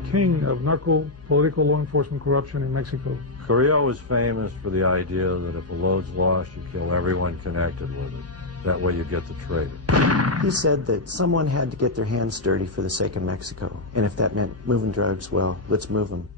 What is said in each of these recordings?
the king of narco-political law enforcement corruption in Mexico. Carillo was famous for the idea that if a load's lost, you kill everyone connected with it. That way you get the traitor. He said that someone had to get their hands dirty for the sake of Mexico. And if that meant moving drugs, well, let's move them.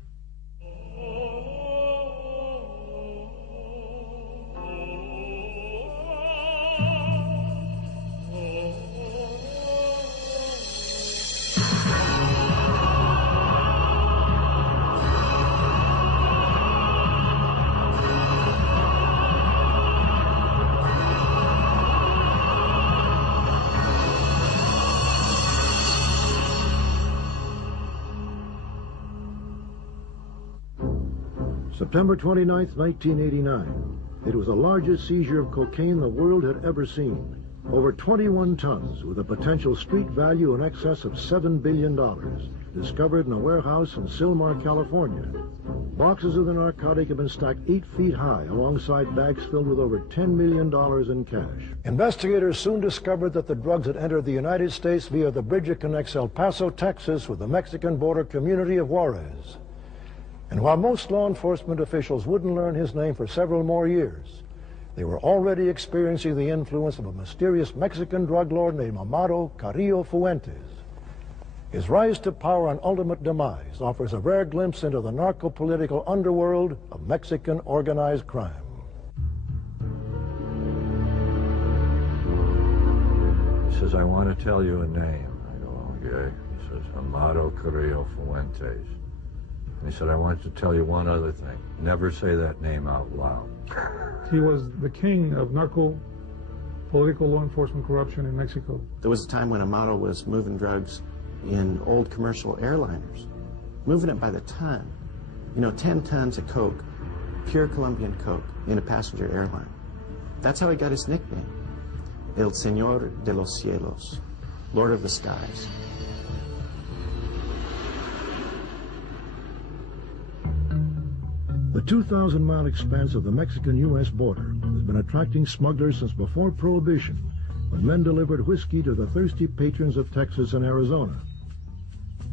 September 29th, 1989. It was the largest seizure of cocaine the world had ever seen. Over 21 tons with a potential street value in excess of $7 billion. Discovered in a warehouse in Sylmar, California. Boxes of the narcotic have been stacked 8 feet high alongside bags filled with over $10 million in cash. Investigators soon discovered that the drugs had entered the United States via the bridge that connects El Paso, Texas with the Mexican border community of Juárez. And while most law enforcement officials wouldn't learn his name for several more years, they were already experiencing the influence of a mysterious Mexican drug lord named Amado Carrillo Fuentes. His rise to power and ultimate demise offers a rare glimpse into the narco-political underworld of Mexican organized crime. He says, I want to tell you a name. I go, okay. He says, Amado Carrillo Fuentes. And he said, I want to tell you one other thing. Never say that name out loud. He was the king of narco-political law enforcement corruption in Mexico. There was a time when Amado was moving drugs in old commercial airliners, moving it by the ton. You know, 10 tons of coke, pure Colombian coke, in a passenger airline. That's how he got his nickname, El Señor de Los Cielos, Lord of the Skies. The 2,000-mile expanse of the Mexican-U.S. border has been attracting smugglers since before Prohibition, when men delivered whiskey to the thirsty patrons of Texas and Arizona.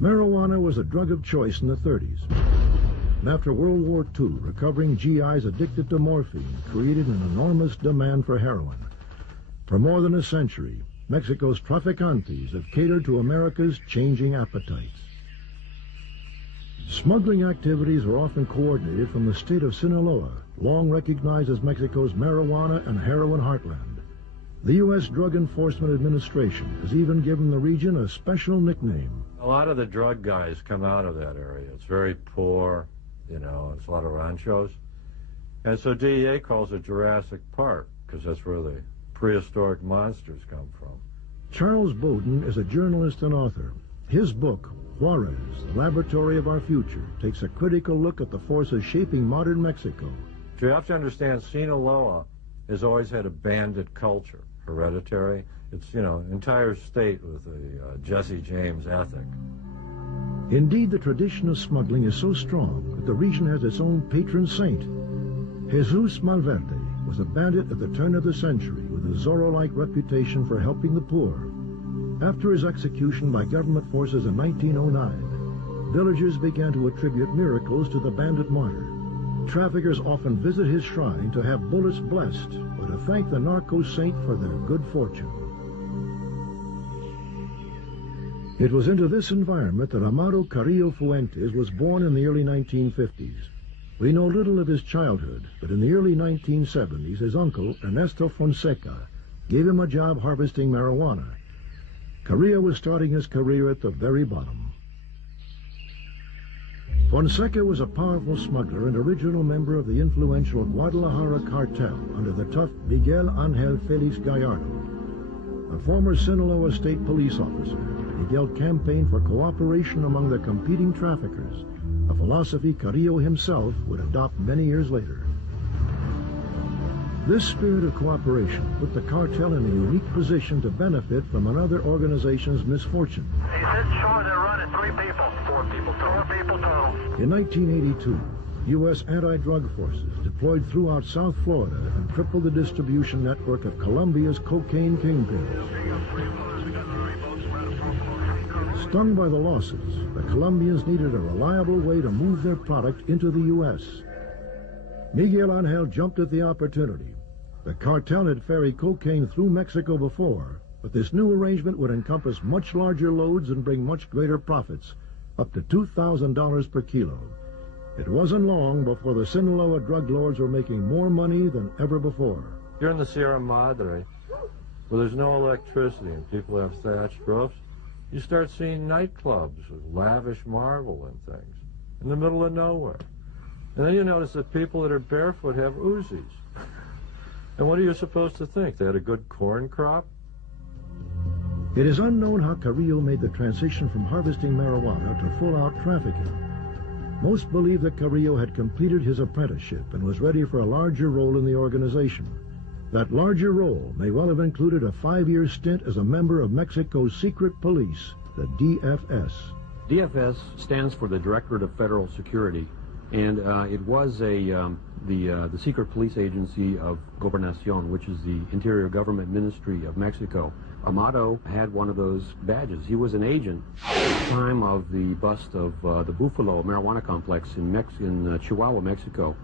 Marijuana was a drug of choice in the 30s. And after World War II, recovering GIs addicted to morphine created an enormous demand for heroin. For more than a century, Mexico's trafficantes have catered to America's changing appetites. Smuggling activities are often coordinated from the state of Sinaloa, long recognized as Mexico's marijuana and heroin heartland. The U.S. Drug Enforcement Administration has even given the region a special nickname. A lot of the drug guys come out of that area. It's very poor, you know, it's a lot of ranchos. And so DEA calls it Jurassic Park, because that's where the prehistoric monsters come from. Charles Bowden is a journalist and author. His book, Juárez, the Laboratory of Our Future, takes a critical look at the forces shaping modern Mexico. You have to understand, Sinaloa has always had a bandit culture, hereditary. It's, you know, an entire state with a Jesse James ethic. Indeed, the tradition of smuggling is so strong that the region has its own patron saint. Jesus Malverde was a bandit at the turn of the century with a Zorro-like reputation for helping the poor. After his execution by government forces in 1909, villagers began to attribute miracles to the bandit martyr. Traffickers often visit his shrine to have bullets blessed or to thank the narco saint for their good fortune. It was into this environment that Amado Carrillo Fuentes was born in the early 1950s. We know little of his childhood, but in the early 1970s, his uncle, Ernesto Fonseca, gave him a job harvesting marijuana. Carrillo was starting his career at the very bottom. Fonseca was a powerful smuggler and original member of the influential Guadalajara cartel under the tough Miguel Angel Felix Gallardo. A former Sinaloa state police officer, Miguel campaigned for cooperation among the competing traffickers, a philosophy Carillo himself would adopt many years later. This spirit of cooperation put the cartel in a unique position to benefit from another organization's misfortune. He said short and running 3 people. 4 people total. 4 people total. In 1982, U.S. anti-drug forces deployed throughout South Florida and crippled the distribution network of Colombia's cocaine kingpins. Stung by the losses, the Colombians needed a reliable way to move their product into the U.S. Miguel Angel jumped at the opportunity. The cartel had ferried cocaine through Mexico before, but this new arrangement would encompass much larger loads and bring much greater profits, up to $2,000 per kilo. It wasn't long before the Sinaloa drug lords were making more money than ever before. Here in the Sierra Madre, where there's no electricity and people have thatched roofs, you start seeing nightclubs with lavish marble and things in the middle of nowhere. And then you notice that people that are barefoot have Uzis. And what are you supposed to think? They had a good corn crop? It is unknown how Carillo made the transition from harvesting marijuana to full-out trafficking. Most believe that Carillo had completed his apprenticeship and was ready for a larger role in the organization. That larger role may well have included a 5-year stint as a member of Mexico's secret police, the DFS. DFS stands for the Directorate of Federal Security, and it was the secret police agency of Gobernacion, which is the Interior Government Ministry of Mexico. Amado had one of those badges. He was an agent at the time of the bust of the Buffalo marijuana complex in Chihuahua, Mexico.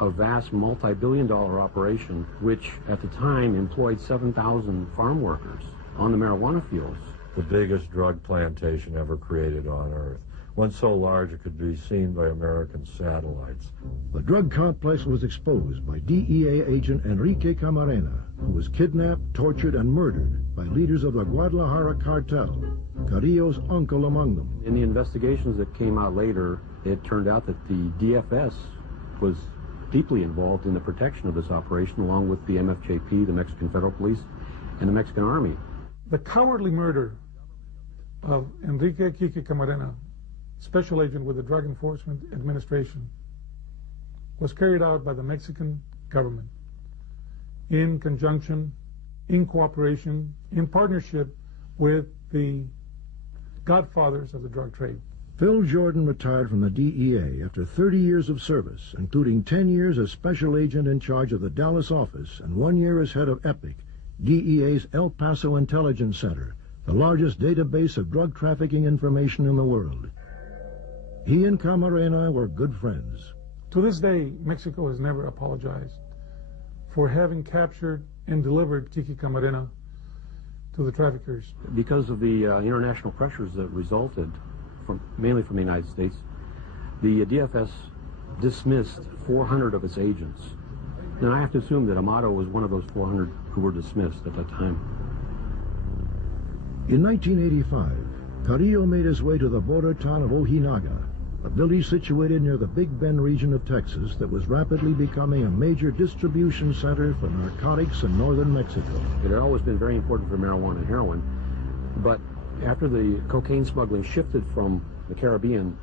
A vast multi-billion-dollar operation which at the time employed 7,000 farm workers on the marijuana fields. The biggest drug plantation ever created on Earth. One so large it could be seen by American satellites. The drug complex was exposed by DEA agent Enrique Camarena, who was kidnapped, tortured, and murdered by leaders of the Guadalajara cartel, Carillo's uncle among them. In the investigations that came out later, it turned out that the DFS was deeply involved in the protection of this operation, along with the MFJP, the Mexican Federal Police, and the Mexican Army. The cowardly murder of Enrique Quique Camarena, special agent with the Drug Enforcement Administration, was carried out by the Mexican government in conjunction, in cooperation, in partnership with the godfathers of the drug trade. Phil Jordan retired from the DEA after 30 years of service, including 10 years as special agent in charge of the Dallas office and 1 year as head of EPIC, DEA's El Paso Intelligence Center, the largest database of drug trafficking information in the world. He and Camarena were good friends. To this day, Mexico has never apologized for having captured and delivered Quique Camarena to the traffickers. Because of the international pressures that resulted, mainly from the United States, the DFS dismissed 400 of its agents. And I have to assume that Amado was one of those 400 who were dismissed at that time. In 1985, Carillo made his way to the border town of Ojinaga, a village situated near the Big Bend region of Texas that was rapidly becoming a major distribution center for narcotics in northern Mexico. It had always been very important for marijuana and heroin, but after the cocaine smuggling shifted from the Caribbean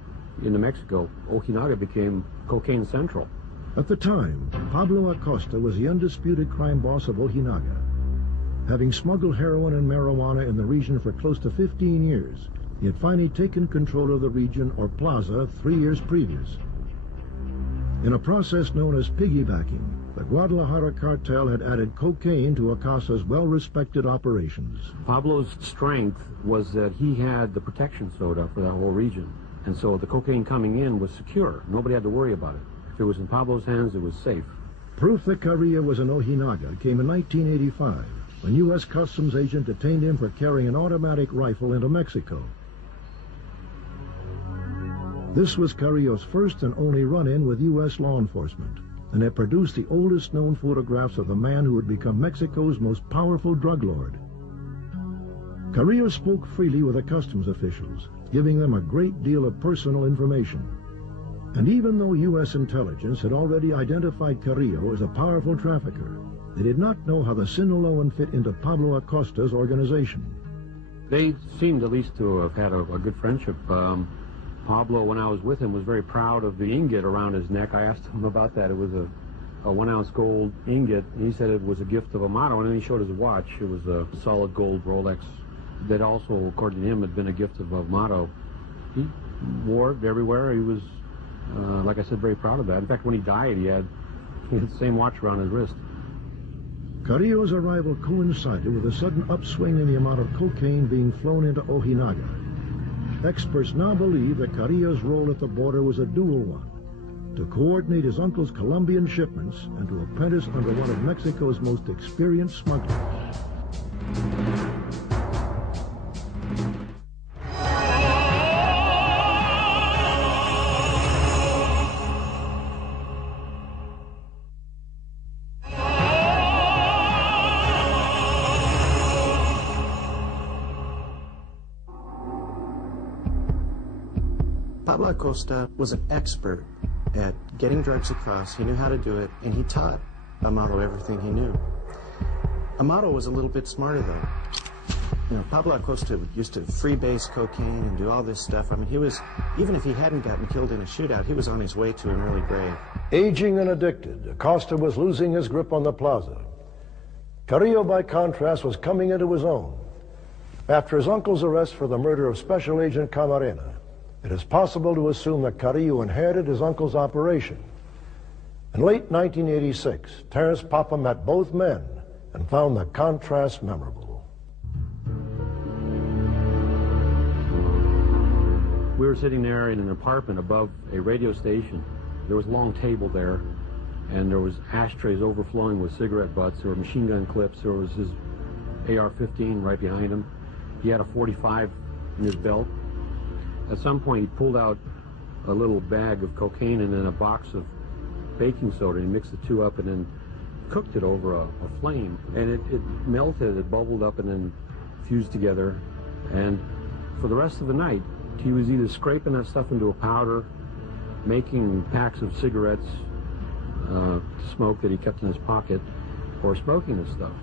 into Mexico, Ojinaga became cocaine central. At the time, Pablo Acosta was the undisputed crime boss of Ojinaga. Having smuggled heroin and marijuana in the region for close to 15 years, he had finally taken control of the region, or plaza, 3 years previous. In a process known as piggybacking, the Guadalajara cartel had added cocaine to Acosta's well-respected operations. Pablo's strength was that he had the protection soda for that whole region, and so the cocaine coming in was secure. Nobody had to worry about it. If it was in Pablo's hands, it was safe. Proof that Carillo was an Ojinaga came in 1985, when U.S. Customs agent detained him for carrying an automatic rifle into Mexico. This was Carillo's first and only run-in with U.S. law enforcement, and it produced the oldest known photographs of the man who would become Mexico's most powerful drug lord. Carillo spoke freely with the customs officials, giving them a great deal of personal information. And even though U.S. intelligence had already identified Carillo as a powerful trafficker, they did not know how the Sinaloan fit into Pablo Acosta's organization. They seemed at least to have had a good friendship. Pablo, when I was with him, was very proud of the ingot around his neck. I asked him about that. It was a 1-ounce gold ingot, and he said it was a gift of Amado, and then he showed his watch. It was a solid gold Rolex that also, according to him, had been a gift of Amado. He wore it everywhere. He was, like I said, very proud of that. In fact, when he died, he had the same watch around his wrist. Carillo's arrival coincided with a sudden upswing in the amount of cocaine being flown into Ojinaga. Experts now believe that Carillo's role at the border was a dual one: to coordinate his uncle's Colombian shipments and to apprentice under one of Mexico's most experienced smugglers. Pablo Acosta was an expert at getting drugs across. He knew how to do it, and he taught Amado everything he knew. Amado was a little bit smarter, though. You know, Pablo Acosta used to freebase cocaine and do all this stuff. I mean, he was, even if he hadn't gotten killed in a shootout, he was on his way to an early grave. Aging and addicted, Acosta was losing his grip on the plaza. Carillo, by contrast, was coming into his own. After his uncle's arrest for the murder of Special Agent Camarena, it is possible to assume that Carillo inherited his uncle's operation. In late 1986, Terrence Papa met both men and found the contrast memorable. We were sitting there in an apartment above a radio station. There was a long table there, and there was ashtrays overflowing with cigarette butts. There were machine gun clips. There was his AR-15 right behind him. He had a .45 in his belt. At some point, he pulled out a little bag of cocaine and then a box of baking soda, and he mixed the two up and then cooked it over a flame. And it melted, it bubbled up and then fused together. And for the rest of the night, he was either scraping that stuff into a powder, making packs of cigarettes to smoke that he kept in his pocket, or smoking this stuff.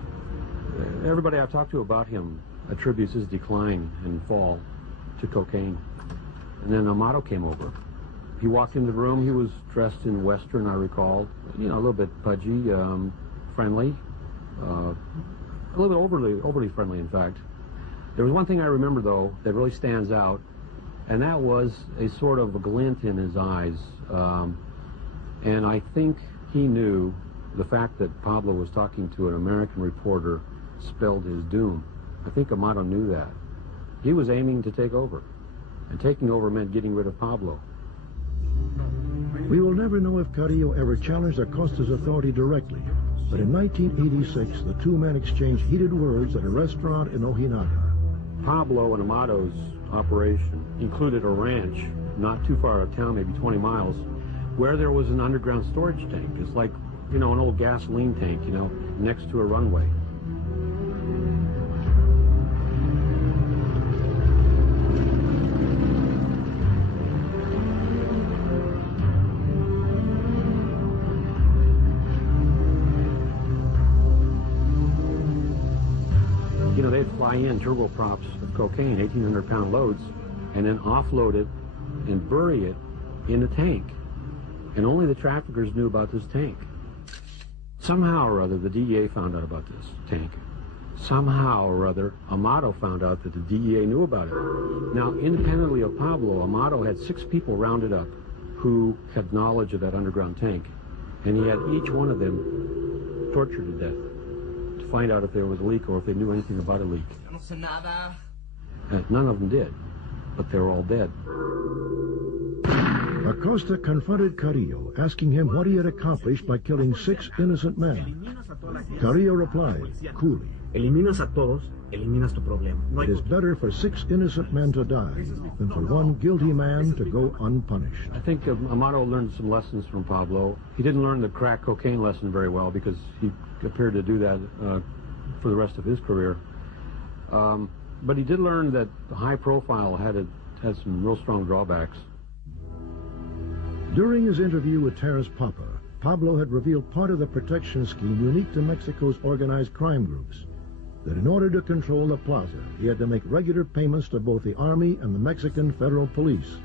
Everybody I've talked to about him attributes his decline and fall to cocaine. And then Amado came over. He walked into the room. He was dressed in Western, I recall. You know, a little bit pudgy, friendly, a little bit overly friendly, in fact. There was one thing I remember, though, that really stands out, and that was a sort of a glint in his eyes. And I think he knew the fact that Pablo was talking to an American reporter spelled his doom. I think Amado knew that. He was aiming to take over. And taking over meant getting rid of Pablo. We will never know if Carillo ever challenged Acosta's authority directly, but in 1986, the two men exchanged heated words at a restaurant in Ojinaga. Pablo and Amado's operation included a ranch not too far out of town, maybe 20 miles, where there was an underground storage tank. It's like, you know, an old gasoline tank, you know, next to a runway. You know, they'd fly in turboprops of cocaine, 1,800-pound loads, and then offload it and bury it in a tank. And only the traffickers knew about this tank. Somehow or other, the DEA found out about this tank. Somehow or other, Amado found out that the DEA knew about it. Now, independently of Pablo, Amado had 6 people rounded up who had knowledge of that underground tank. And he had each one of them tortured to death to find out if there was a leak or if they knew anything about a leak. And none of them did, but they were all dead. Acosta confronted Carillo, asking him what he had accomplished by killing 6 innocent men. Carillo replied, coolly, Eliminas a todos, eliminas tu problema. it is better for 6 innocent men to die than for one guilty man to go unpunished. I think Amado learned some lessons from Pablo. He didn't learn the crack cocaine lesson very well because he appeared to do that for the rest of his career. But he did learn that the high profile had some real strong drawbacks. During his interview with Terrence Papa, Pablo had revealed part of the protection scheme unique to Mexico's organized crime groups, that in order to control the plaza, he had to make regular payments to both the Army and the Mexican Federal Police.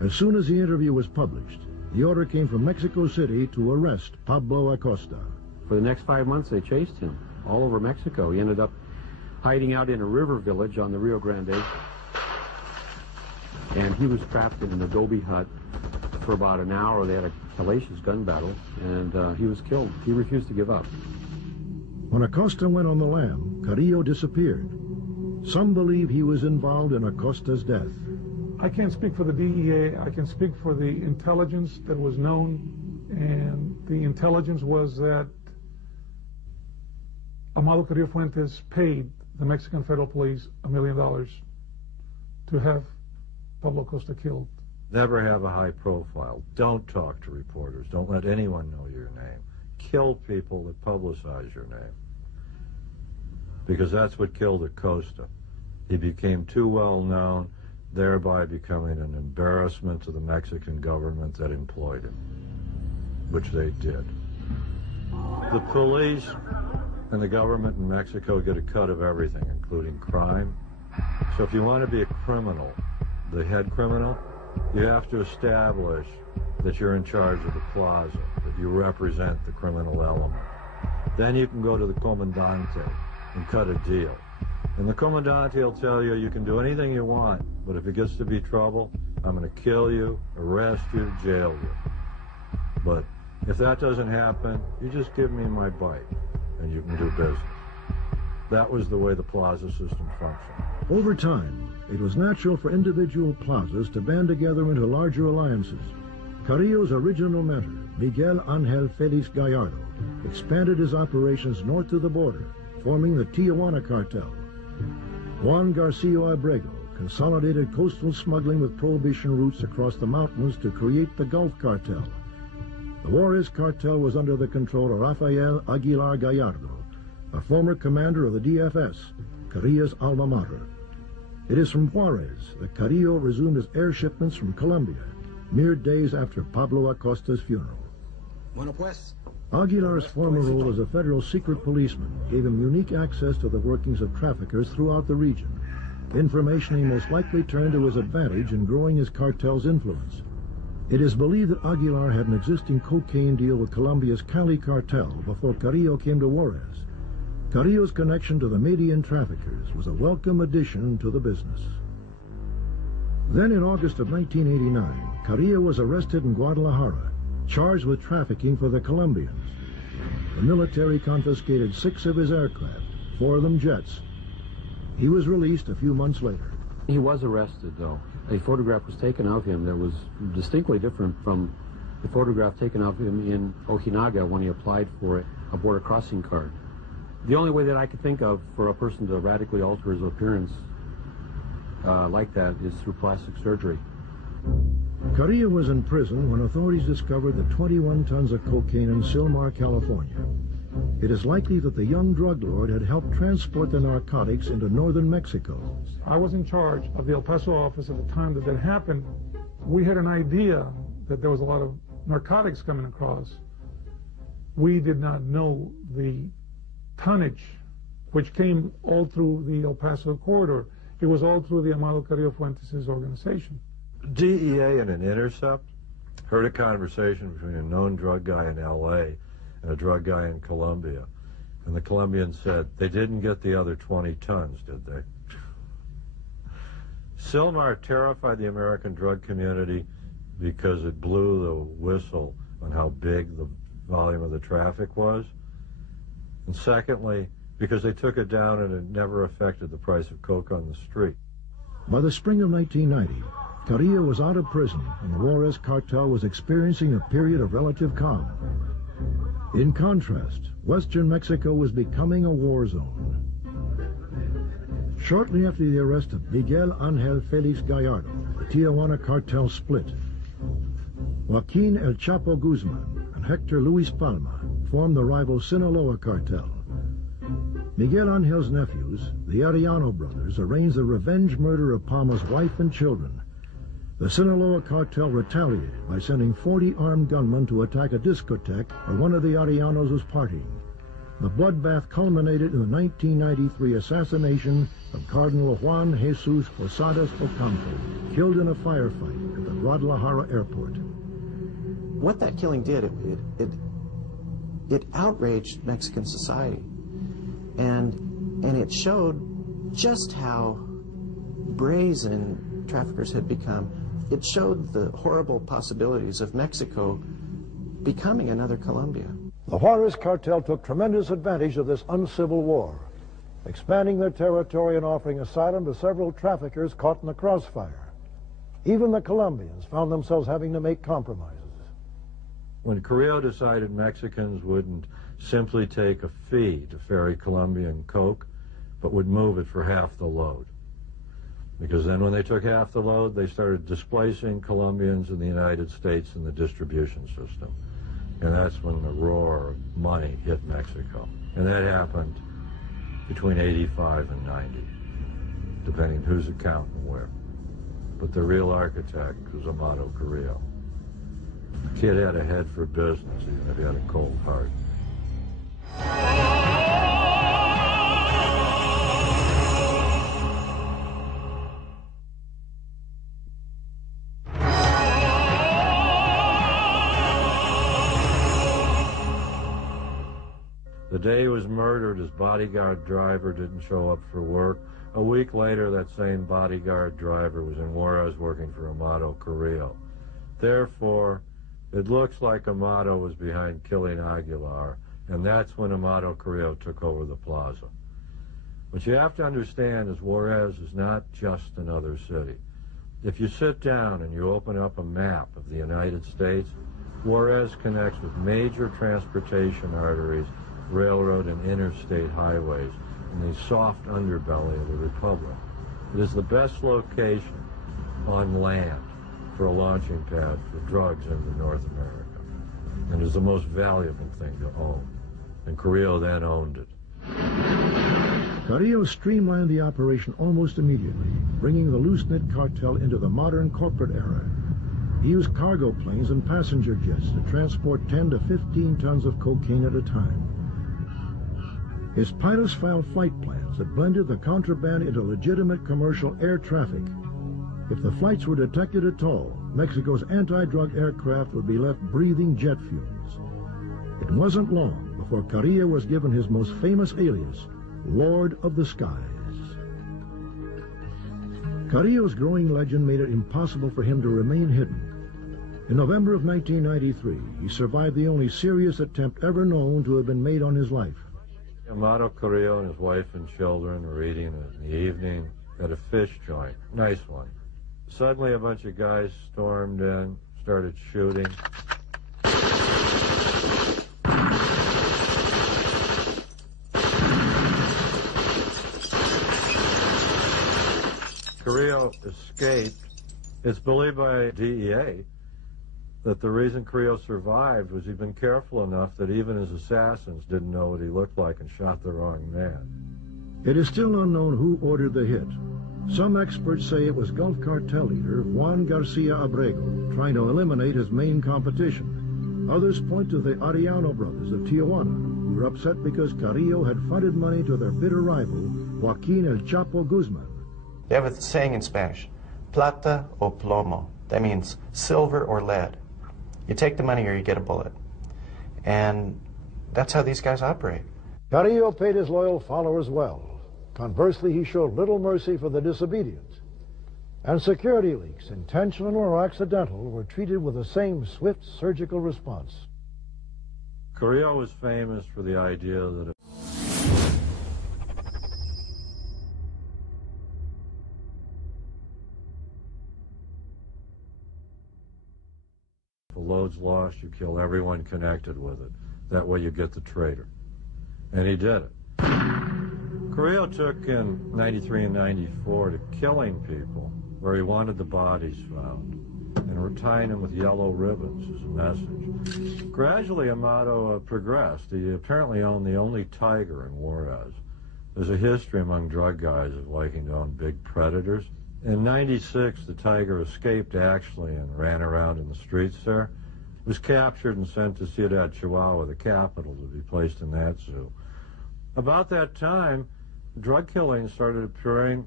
As soon as the interview was published, the order came from Mexico City to arrest Pablo Acosta. For the next 5 months, they chased him all over Mexico. He ended up hiding out in a river village on the Rio Grande, and he was trapped in an adobe hut for about an hour. They had a hellacious gun battle, and he was killed. He refused to give up. When Acosta went on the lam, Carillo disappeared. Some believe he was involved in Acosta's death. I can't speak for the DEA. I can speak for the intelligence that was known, and the intelligence was that Amado Carrillo Fuentes paid the Mexican federal police $1 million to have Pablo Acosta killed. Never have a high profile. Don't talk to reporters. Don't let anyone know your name. Kill people that publicize your name. Because that's what killed Acosta. He became too well known, thereby becoming an embarrassment to the Mexican government that employed him, which they did. The police and the government in Mexico get a cut of everything, including crime. So if you want to be a criminal, the head criminal, you have to establish that you're in charge of the plaza, that you represent the criminal element. Then you can go to the comandante and cut a deal. And the comandante will tell you, you can do anything you want, but if it gets to be trouble, I'm going to kill you, arrest you, jail you. But if that doesn't happen, you just give me my bite, and you can do business. That was the way the plaza system functioned. Over time, it was natural for individual plazas to band together into larger alliances. Carillo's original mentor, Miguel Angel Felix Gallardo, expanded his operations north of the border, forming the Tijuana cartel. Juan Garcia Abrego consolidated coastal smuggling with prohibition routes across the mountains to create the Gulf cartel. The Juárez cartel was under the control of Rafael Aguilar Guajardo, a former commander of the DFS, Carillo's alma mater. It is from Juárez that Carillo resumed his air shipments from Colombia, mere days after Pablo Acosta's funeral. Aguilar's former role as a federal secret policeman gave him unique access to the workings of traffickers throughout the region, information he most likely turned to his advantage in growing his cartel's influence. It is believed that Aguilar had an existing cocaine deal with Colombia's Cali cartel before Carillo came to Juárez. Carillo's connection to the Median traffickers was a welcome addition to the business. Then in August of 1989, Carillo was arrested in Guadalajara, charged with trafficking for the Colombians. The military confiscated 6 of his aircraft, 4 of them jets. He was released a few months later. He was arrested, though. A photograph was taken of him that was distinctly different from the photograph taken of him in Ojinaga when he applied for a border crossing card. The only way that I could think of for a person to radically alter his appearance like that is through plastic surgery. Carillo was in prison when authorities discovered the 21 tons of cocaine in Silmar, California. It is likely that the young drug lord had helped transport the narcotics into northern Mexico. I was in charge of the El Paso office at the time that happened. We had an idea that there was a lot of narcotics coming across. We did not know the tonnage, which came all through the El Paso corridor. It was all through the Amado Carrillo Fuentes' organization. DEA in an intercept heard a conversation between a known drug guy in L.A. and a drug guy in Colombia. And the Colombian said, they didn't get the other 20 tons, did they? Silmar terrified the American drug community because it blew the whistle on how big the volume of the traffic was. And secondly, because they took it down and it never affected the price of coke on the street. By the spring of 1990, Carillo was out of prison and the Juárez cartel was experiencing a period of relative calm. In contrast, western Mexico was becoming a war zone. Shortly after the arrest of Miguel Angel Felix Gallardo, the Tijuana cartel split. Joaquin El Chapo Guzman and Hector Luis Palma formed the rival Sinaloa cartel. Miguel Angel's nephews, the Arellano brothers, arranged the revenge murder of Palma's wife and children. The Sinaloa cartel retaliated by sending 40 armed gunmen to attack a discotheque where one of the Arellanos was partying. The bloodbath culminated in the 1993 assassination of Cardinal Juan Jesus Posadas Ocampo, killed in a firefight at the Guadalajara airport. What that killing did, it outraged Mexican society. And it showed just how brazen traffickers had become. It showed the horrible possibilities of Mexico becoming another Colombia. The Juárez cartel took tremendous advantage of this uncivil war. expanding their territory and offering asylum to several traffickers caught in the crossfire. Even the Colombians found themselves having to make compromises. When Carrillo decided Mexicans wouldn't simply take a fee to ferry Colombian coke, but would move it for half the load. Because then when they took half the load, they started displacing Colombians in the United States in the distribution system. And that's when the roar of money hit Mexico. And that happened between 85 and 90, depending whose account and where. But the real architect was Amado Carrillo. The kid had a head for business, even if he had a cold heart. The day he was murdered, his bodyguard driver didn't show up for work. A week later, that same bodyguard driver was in Juárez working for Amado Carrillo. Therefore, it looks like Amado was behind killing Aguilar, and that's when Amado Carrillo took over the plaza. What you have to understand is Juárez is not just another city. If you sit down and you open up a map of the United States, Juárez connects with major transportation arteries, railroad and interstate highways, in the soft underbelly of the Republic. It is the best location on land for a launching pad for drugs into North America, and is the most valuable thing to own. And Carrillo then owned it. Carillo streamlined the operation almost immediately, bringing the loose-knit cartel into the modern corporate era. He used cargo planes and passenger jets to transport 10 to 15 tons of cocaine at a time. His pilots filed flight plans that blended the contraband into legitimate commercial air traffic. If the flights were detected at all, Mexico's anti-drug aircraft would be left breathing jet fumes. It wasn't long before Carillo was given his most famous alias, Lord of the Skies. Carillo's growing legend made it impossible for him to remain hidden. In November of 1993, he survived the only serious attempt ever known to have been made on his life. Amado Carrillo and his wife and children were eating in the evening at a fish joint. Nice one. Suddenly a bunch of guys stormed in, started shooting. Carrillo escaped. It's believed by DEA that the reason Carrillo survived was he'd been careful enough that even his assassins didn't know what he looked like and shot the wrong man. It is still unknown who ordered the hit. Some experts say it was Gulf Cartel leader Juan Garcia Abrego trying to eliminate his main competition. Others point to the Arellano brothers of Tijuana, who were upset because Carillo had funded money to their bitter rival, Joaquin El Chapo Guzman. They have a saying in Spanish, plata o plomo. That means silver or lead. You take the money or you get a bullet. And that's how these guys operate. Carillo paid his loyal followers well. Conversely, he showed little mercy for the disobedient. And security leaks, intentional or accidental, were treated with the same swift surgical response. Carrillo was famous for the idea that if a load's lost, you kill everyone connected with it. That way you get the traitor. And he did it. Carrillo took in 93 and 94 to killing people where he wanted the bodies found, and were tying them with yellow ribbons as a message. Gradually, Amado progressed. He apparently owned the only tiger in Juárez. There's a history among drug guys of liking to own big predators. In 96, the tiger escaped, actually, and ran around in the streets there. Was captured and sent to Ciudad Chihuahua, the capital, to be placed in that zoo. About that time, drug killings started appearing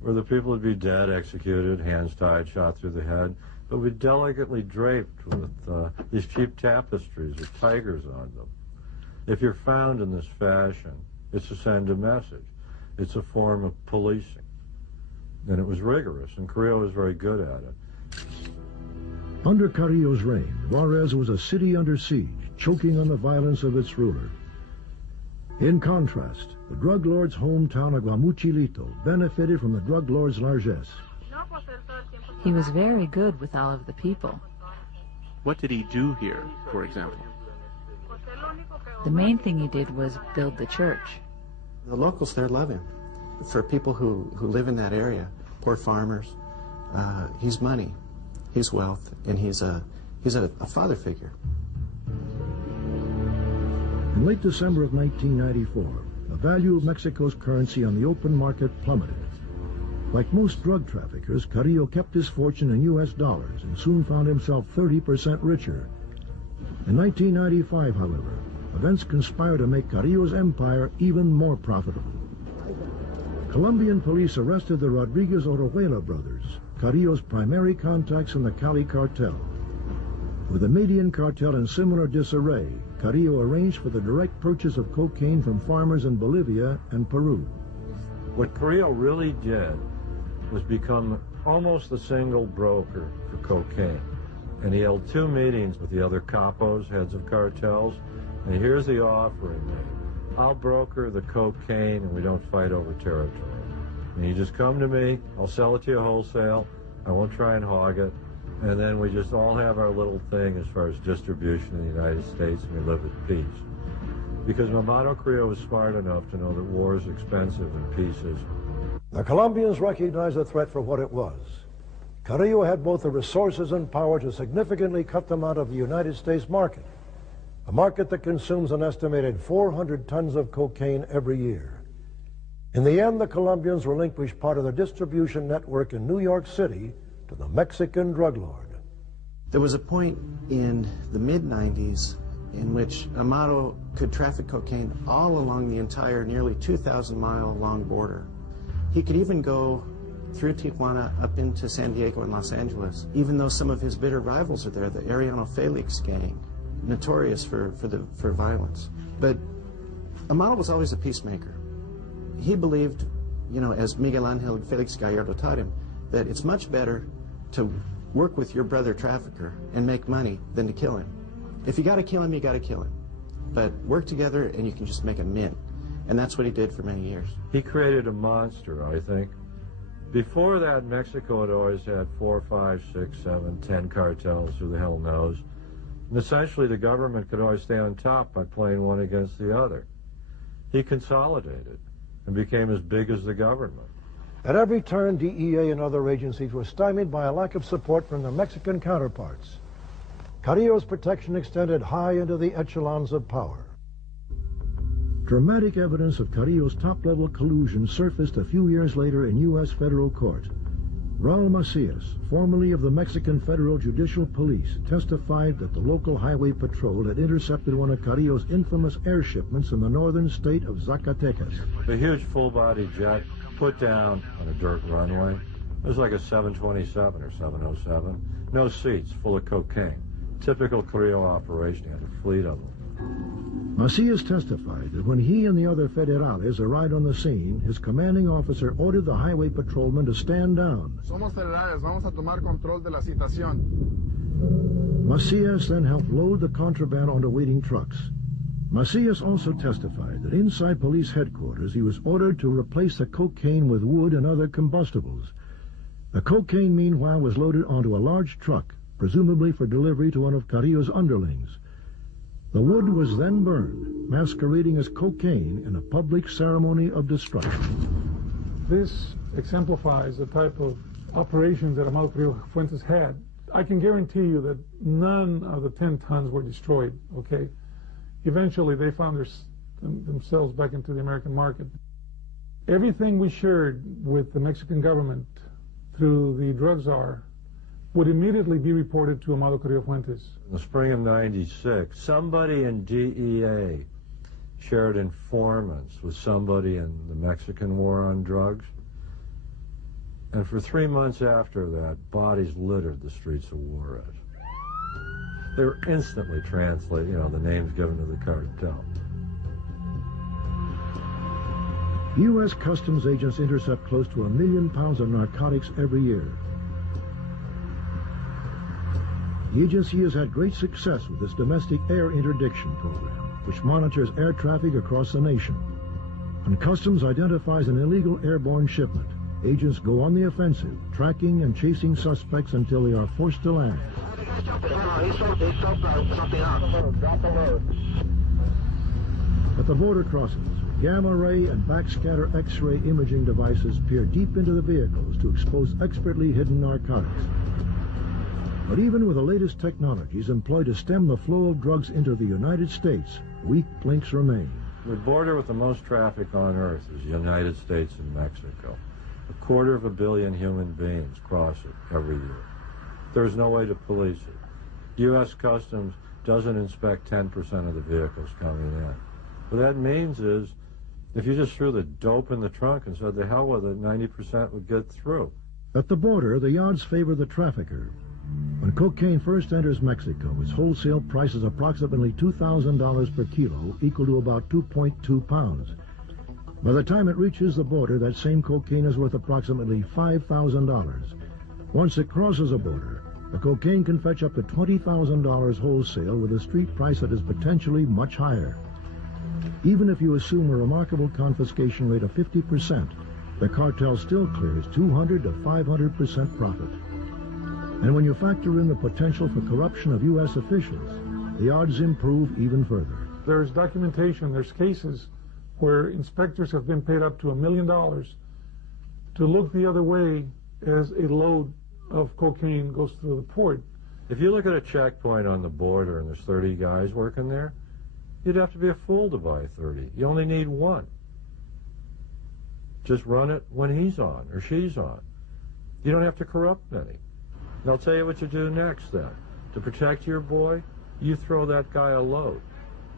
where the people would be dead, executed, hands tied, shot through the head, but would be delicately draped with these cheap tapestries with tigers on them. If you're found in this fashion, it's to send a message. It's a form of policing. And it was rigorous, and Carrillo was very good at it. Under Carillo's reign, Juárez was a city under siege, choking on the violence of its ruler. In contrast, the drug lord's hometown of Guamuchilito benefited from the drug lord's largesse. He was very good with all of the people. What did he do here, for example? The main thing he did was build the church. The locals there love him. For people who live in that area, poor farmers, he's money, he's wealth, and he's a father figure. In late December of 1994, the value of Mexico's currency on the open market plummeted. Like most drug traffickers, Carillo kept his fortune in U.S. dollars and soon found himself 30% richer. In 1995, however, events conspired to make Carillo's empire even more profitable. Colombian police arrested the Rodriguez Orejuela brothers, Carillo's primary contacts in the Cali cartel. With the Median cartel in similar disarray, Carillo arranged for the direct purchase of cocaine from farmers in Bolivia and Peru. What Carillo really did was become almost a single broker for cocaine. And he held 2 meetings with the other capos, heads of cartels, and here's the offer he made. I'll broker the cocaine and we don't fight over territory. And you just come to me, I'll sell it to you wholesale, I won't try and hog it, and then we just all have our little thing as far as distribution in the United States, and we live at peace. Because Amado Carrillo was smart enough to know that war is expensive and peace isn't. The Colombians recognized the threat for what it was. Carillo had both the resources and power to significantly cut them out of the United States market, a market that consumes an estimated 400 tons of cocaine every year. In the end, the Colombians relinquished part of their distribution network in New York City to the Mexican drug lord. There was a point in the mid-90s in which Amado could traffic cocaine all along the entire nearly 2,000-mile-long border. He could even go through Tijuana up into San Diego and Los Angeles, even though some of his bitter rivals are there, the Arellano Felix gang, notorious for violence. But Amado was always a peacemaker. He believed, you know, as Miguel Angel Felix Gallardo taught him, that it's much better to work with your brother trafficker and make money than to kill him. If you got to kill him, you got to kill him. But work together and you can just make a mint. And that's what he did for many years. He created a monster, I think. Before that, Mexico had always had 4, 5, 6, 7, 10 cartels, who the hell knows. And essentially the government could always stay on top by playing one against the other. He consolidated and became as big as the government. At every turn, DEA and other agencies were stymied by a lack of support from their Mexican counterparts. Carillo's protection extended high into the echelons of power. Dramatic evidence of Carillo's top-level collusion surfaced a few years later in U.S. federal court. Raul Macias, formerly of the Mexican Federal Judicial Police, testified that the local highway patrol had intercepted one of Carillo's infamous air shipments in the northern state of Zacatecas. A huge full-body jet put down on a dirt runway. It was like a 727 or 707. No seats, full of cocaine. Typical Carillo operation. He had a fleet of them. Macias testified that when he and the other federales arrived on the scene, his commanding officer ordered the highway patrolman to stand down. Somos federales, vamos a tomar control de la situación. Macias then helped load the contraband onto waiting trucks. Macias also testified that inside police headquarters he was ordered to replace the cocaine with wood and other combustibles. The cocaine, meanwhile, was loaded onto a large truck, presumably for delivery to one of Carillo's underlings. The wood was then burned, masquerading as cocaine in a public ceremony of destruction. This exemplifies the type of operations that Amado Carrillo Fuentes had. I can guarantee you that none of the 10 tons were destroyed, okay? Eventually, they found themselves back into the American market. Everything we shared with the Mexican government through the drug czar would immediately be reported to Amado Carrillo Fuentes. In the spring of '96, somebody in DEA shared informants with somebody in the Mexican war on drugs. And for 3 months after that, bodies littered the streets of Juarez. They were instantly translated, you know, the names given to the cartel. U.S. Customs agents intercept close to 1 million pounds of narcotics every year. The agency has had great success with its domestic air interdiction program. which monitors air traffic across the nation. When Customs identifies an illegal airborne shipment, agents go on the offensive, tracking and chasing suspects until they are forced to land. At the border crossings, gamma ray and backscatter X-ray imaging devices peer deep into the vehicles to expose expertly hidden narcotics. But even with the latest technologies employed to stem the flow of drugs into the United States, weak links remain. The border with the most traffic on Earth is the United States and Mexico. 250 million human beings cross it every year. There's no way to police it. U.S. Customs doesn't inspect 10% of the vehicles coming in. What that means is, if you just threw the dope in the trunk and said, the hell with it, 90% would get through. At the border, the odds favor the trafficker. When cocaine first enters Mexico, its wholesale price is approximately $2,000 per kilo, equal to about 2.2 pounds. By the time it reaches the border, that same cocaine is worth approximately $5,000. Once it crosses a border, the cocaine can fetch up to $20,000 wholesale with a street price that is potentially much higher. Even if you assume a remarkable confiscation rate of 50%, the cartel still clears 200 to 500% profit. And when you factor in the potential for corruption of U.S. officials, the odds improve even further. There's documentation, there's cases where inspectors have been paid up to $1 million to look the other way as a load of cocaine goes through the port. If you look at a checkpoint on the border and there's 30 guys working there, you'd have to be a fool to buy 30. You only need one. Just run it when he's on or she's on. You don't have to corrupt many. And I'll tell you what you do next then. To protect your boy, you throw that guy a load.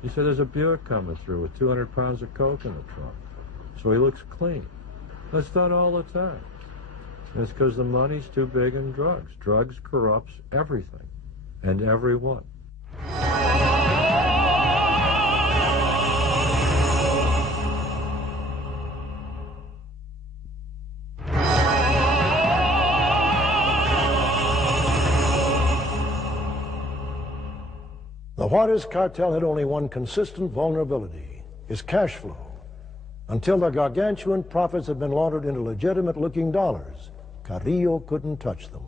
You say there's a Buick coming through with 200 pounds of coke in the trunk. So he looks clean. That's done all the time. And it's because the money's too big in drugs. Drugs corrupts everything and everyone. The Juárez Cartel had only one consistent vulnerability, its cash flow. Until the gargantuan profits had been laundered into legitimate-looking dollars, Carillo couldn't touch them.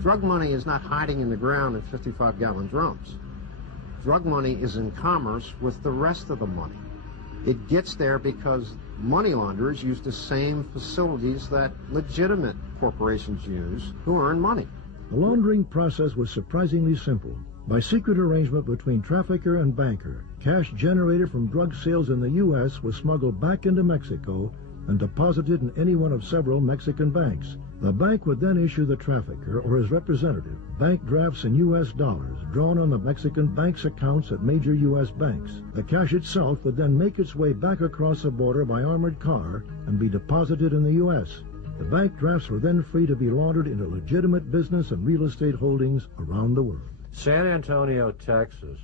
Drug money is not hiding in the ground in 55-gallon drums. Drug money is in commerce with the rest of the money. It gets there because money launderers use the same facilities that legitimate corporations use who earn money. The laundering process was surprisingly simple. By secret arrangement between trafficker and banker, cash generated from drug sales in the U.S. was smuggled back into Mexico and deposited in any one of several Mexican banks. The bank would then issue the trafficker or his representative bank drafts in U.S. dollars drawn on the Mexican bank's accounts at major U.S. banks. The cash itself would then make its way back across the border by armored car and be deposited in the U.S. The bank drafts were then free to be laundered into legitimate business and real estate holdings around the world. San Antonio, Texas,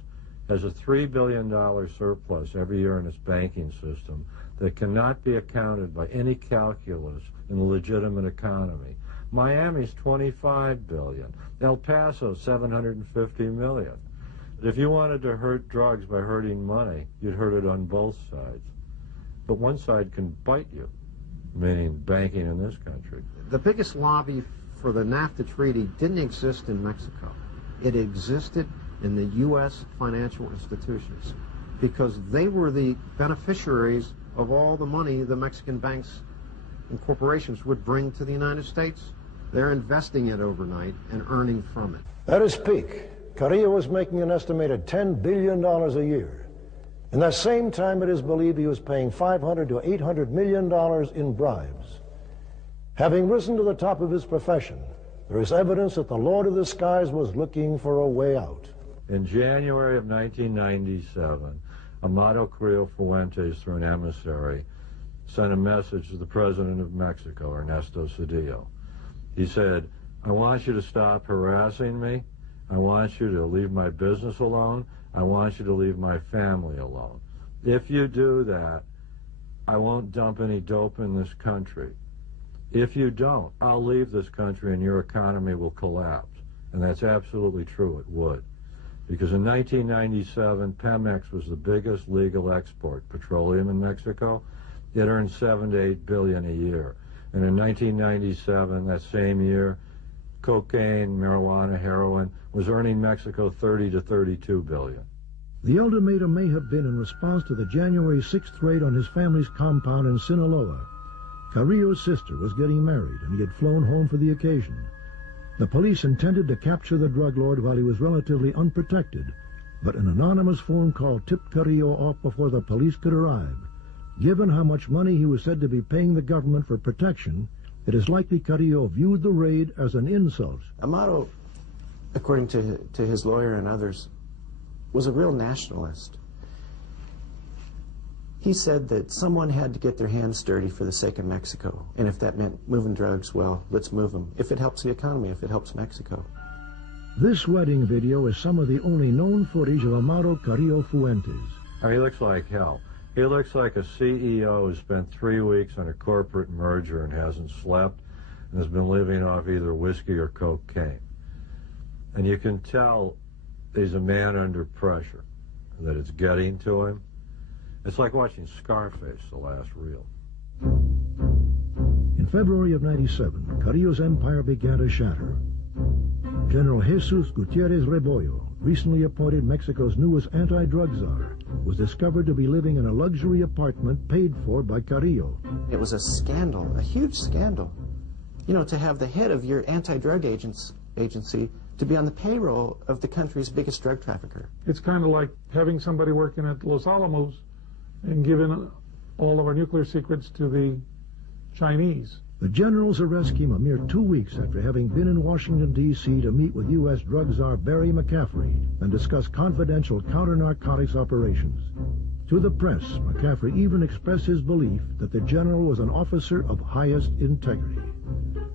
has a $3 billion surplus every year in its banking system that cannot be accounted by any calculus in the legitimate economy. Miami's $25 billion. El Paso, $750 million. If you wanted to hurt drugs by hurting money, you'd hurt it on both sides. But one side can bite you, meaning banking in this country. The biggest lobby for the NAFTA treaty didn't exist in Mexico. It existed in the U.S. financial institutions because they were the beneficiaries of all the money the Mexican banks and corporations would bring to the United States. They're investing it overnight and earning from it. At its peak, Carillo was making an estimated $10 billion a year. In that same time, it is believed he was paying $500 to $800 million in bribes. Having risen to the top of his profession, there is evidence that the Lord of the Skies was looking for a way out. In January of 1997, Amado Carrillo Fuentes, through an emissary, sent a message to the President of Mexico, Ernesto Zedillo. He said, I want you to stop harassing me. I want you to leave my business alone. I want you to leave my family alone. If you do that, I won't dump any dope in this country. If you don't, I'll leave this country and your economy will collapse. And that's absolutely true, it would. Because in 1997, Pemex was the biggest legal export, petroleum in Mexico. It earned $7 to $8 billion a year. And in 1997, that same year, cocaine, marijuana, heroin was earning Mexico $30 to $32 billion. The ultimatum may have been in response to the January 6th raid on his family's compound in Sinaloa. Carillo's sister was getting married, and he had flown home for the occasion. The police intended to capture the drug lord while he was relatively unprotected, but an anonymous phone call tipped Carillo off before the police could arrive. Given how much money he was said to be paying the government for protection, it is likely Carillo viewed the raid as an insult. Amado, according to his lawyer and others, was a real nationalist. He said that someone had to get their hands dirty for the sake of Mexico, and if that meant moving drugs, well, let's move them. If it helps the economy, if it helps Mexico. This wedding video is some of the only known footage of Amado Carrillo Fuentes. Oh, he looks like hell. He looks like a CEO who spent 3 weeks on a corporate merger and hasn't slept and has been living off either whiskey or cocaine. And you can tell he's a man under pressure, that it's getting to him. It's like watching Scarface, the last reel. In February of '97, Carillo's empire began to shatter. General Jesus Gutierrez Rebollo, recently appointed Mexico's newest anti-drug czar, was discovered to be living in a luxury apartment paid for by Carillo. It was a scandal, a huge scandal. You know, to have the head of your anti-drug agency to be on the payroll of the country's biggest drug trafficker. It's kind of like having somebody working at Los Alamos and giving all of our nuclear secrets to the Chinese. The general's arrest came a mere 2 weeks after having been in Washington, D.C. to meet with U.S. drug czar Barry McCaffrey and discuss confidential counter-narcotics operations. To the press, McCaffrey even expressed his belief that the general was an officer of highest integrity.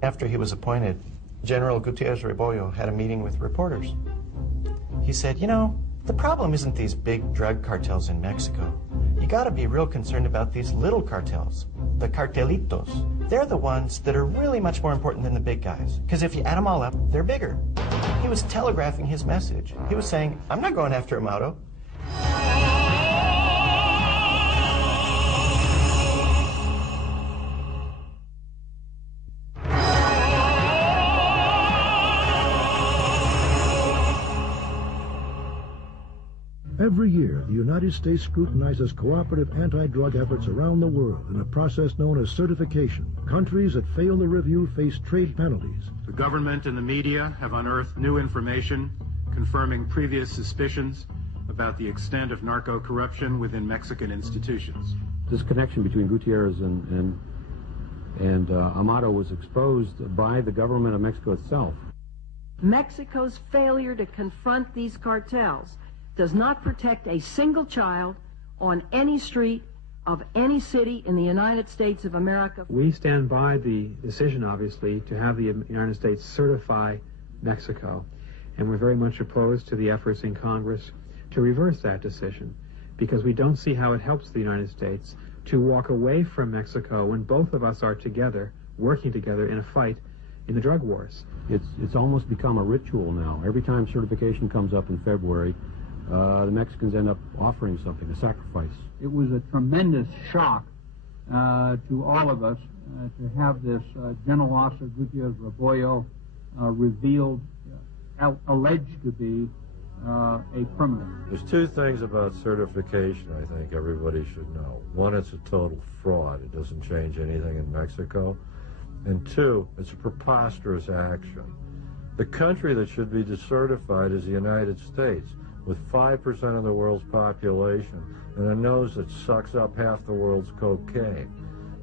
After he was appointed, General Gutierrez Rebollo had a meeting with reporters. He said, you know, the problem isn't these big drug cartels in Mexico. You gotta be real concerned about these little cartels, the cartelitos. They're the ones that are really much more important than the big guys, because if you add them all up, they're bigger. He was telegraphing his message. He was saying, I'm not going after Amado. Every year, the United States scrutinizes cooperative anti-drug efforts around the world in a process known as certification. Countries that fail the review face trade penalties. The government and the media have unearthed new information confirming previous suspicions about the extent of narco-corruption within Mexican institutions. This connection between Gutierrez and Amado was exposed by the government of Mexico itself. Mexico's failure to confront these cartels does not protect a single child on any street of any city in the United States of America. We stand by the decision, obviously, to have the United States certify Mexico, and we're very much opposed to the efforts in Congress to reverse that decision, because we don't see how it helps the United States to walk away from Mexico when both of us are together, working together in a fight in the drug wars. It's almost become a ritual now. Every time certification comes up in February, the Mexicans end up offering something, a sacrifice. It was a tremendous shock to all of us to have this General Officer Gutierrez Rebollo revealed, alleged to be a criminal. There's two things about certification I think everybody should know. One, it's a total fraud. It doesn't change anything in Mexico. And two, it's a preposterous action. The country that should be decertified is the United States, with 5% of the world's population and a nose that sucks up half the world's cocaine.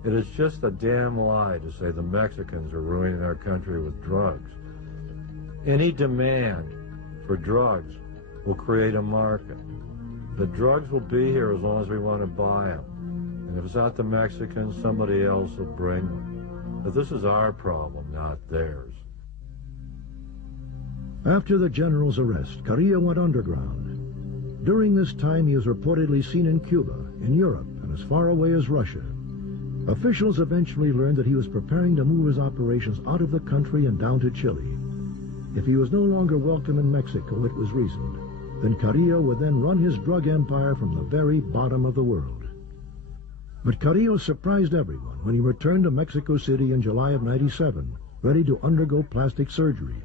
It is just a damn lie to say the Mexicans are ruining our country with drugs. Any demand for drugs will create a market. The drugs will be here as long as we want to buy them. And if it's not the Mexicans, somebody else will bring them. But this is our problem, not theirs. After the general's arrest, Carillo went underground. During this time, he was reportedly seen in Cuba, in Europe, and as far away as Russia. Officials eventually learned that he was preparing to move his operations out of the country and down to Chile. If he was no longer welcome in Mexico, it was reasoned. then Carillo would then run his drug empire from the very bottom of the world. But Carillo surprised everyone when he returned to Mexico City in July of '97, ready to undergo plastic surgery.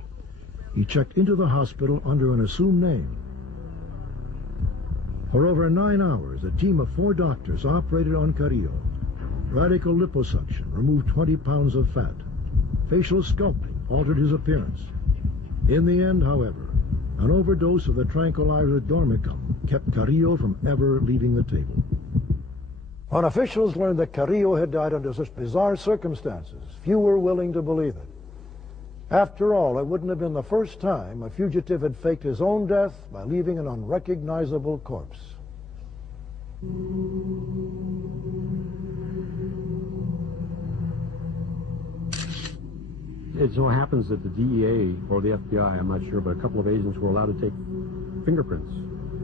He checked into the hospital under an assumed name. For over 9 hours, a team of 4 doctors operated on Carillo. Radical liposuction removed 20 pounds of fat. Facial sculpting altered his appearance. In the end, however, an overdose of the tranquilizer Dormicum kept Carillo from ever leaving the table. When officials learned that Carillo had died under such bizarre circumstances, few were willing to believe it. After all, it wouldn't have been the first time a fugitive had faked his own death by leaving an unrecognizable corpse. It so happens that the DEA, or the FBI, I'm not sure, but a couple of agents were allowed to take fingerprints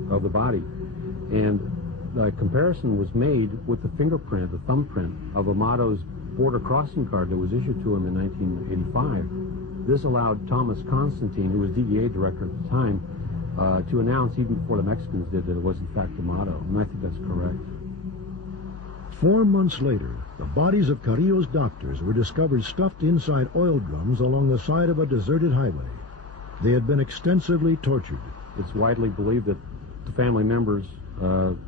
of the body. And the comparison was made with the fingerprint, the thumbprint, of Amado's border crossing card that was issued to him in 1985. This allowed Thomas Constantine, who was DEA director at the time, to announce, even before the Mexicans did, that it was in fact Amado. And I think that's correct. 4 months later, the bodies of Carillo's doctors were discovered stuffed inside oil drums along the side of a deserted highway. They had been extensively tortured. It's widely believed that the family members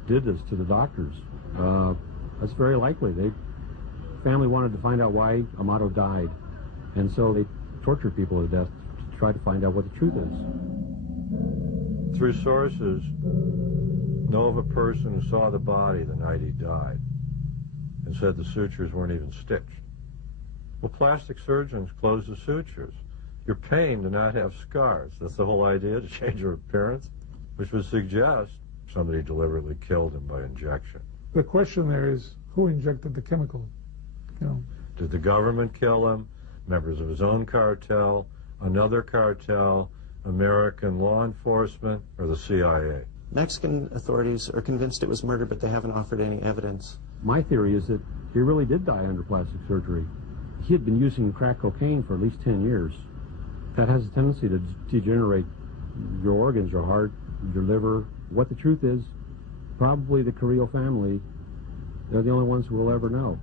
did this to the doctors. That's very likely. The family wanted to find out why Amado died, and so they tortured people to death to try to find out what the truth is. Through sources, know of a person who saw the body the night he died and said the sutures weren't even stitched. Well, plastic surgeons close the sutures. You're paying to not have scars. That's the whole idea, to change your appearance, which would suggest somebody deliberately killed him by injection. The question there is, who injected the chemical? You know, did the government kill him? Members of his own cartel, another cartel, American law enforcement, or the CIA? Mexican authorities are convinced it was murder, but they haven't offered any evidence. My theory is that he really did die under plastic surgery. He had been using crack cocaine for at least 10 years. That has a tendency to degenerate your organs, your heart, your liver. What the truth is, probably the Carillo family, they're the only ones who will ever know.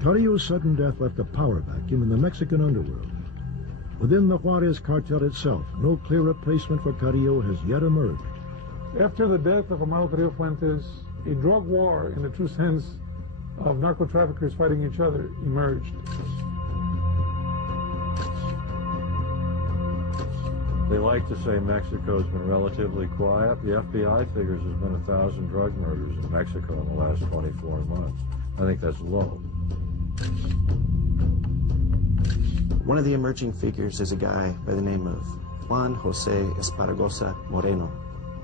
Carillo's sudden death left a power vacuum in the Mexican underworld. Within the Juárez Cartel itself, no clear replacement for Carillo has yet emerged. After the death of Amado Carrillo Fuentes, a drug war in the true sense of narco-traffickers fighting each other emerged. They like to say Mexico's been relatively quiet. The FBI figures there's been 1,000 drug murders in Mexico in the last 24 months. I think that's low. One of the emerging figures is a guy by the name of Juan José Esparragosa Moreno.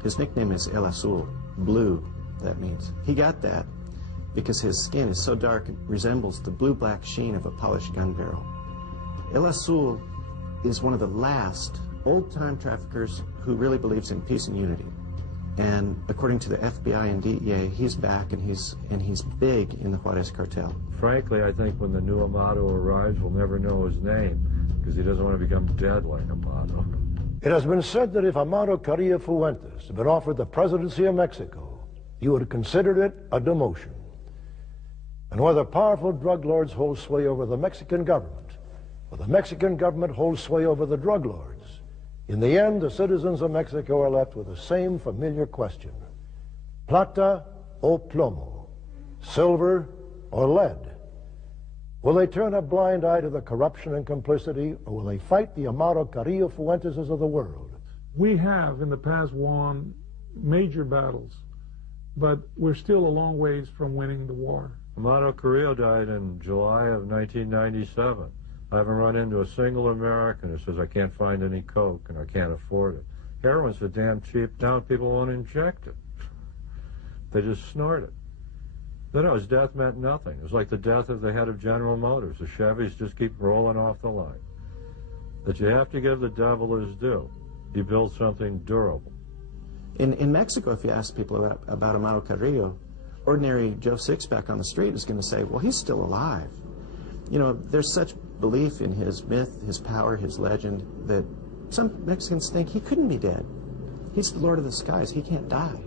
His nickname is El Azul, blue, that means. He got that because his skin is so dark it resembles the blue-black sheen of a polished gun barrel. El Azul is one of the last old-time traffickers who really believes in peace and unity. And according to the FBI and DEA, he's back and he's big in the Juárez Cartel. Frankly, I think when the new Amado arrives, we'll never know his name because he doesn't want to become dead like Amado. It has been said that if Amado Carrillo Fuentes had been offered the presidency of Mexico, he would have considered it a demotion. And whether powerful drug lords hold sway over the Mexican government, or the Mexican government holds sway over the drug lords, in the end, the citizens of Mexico are left with the same familiar question: plata o plomo, silver or lead? Will they turn a blind eye to the corruption and complicity, or will they fight the Amado Carrillo Fuenteses of the world? We have in the past won major battles, but we're still a long ways from winning the war. Amado Carrillo died in July of 1997. I haven't run into a single American who says I can't find any coke and I can't afford it. Heroin's so damn cheap now people won't inject it. They just snort it. No, his death meant nothing. It was like the death of the head of General Motors. The Chevys just keep rolling off the line. That you have to give the devil his due. He built something durable. In Mexico, if you ask people about Amado Carrillo, ordinary Joe Sixpack on the street is going to say, well, he's still alive. You know, there's such belief in his myth, his power, his legend, that some Mexicans think he couldn't be dead. He's the Lord of the Skies. He can't die.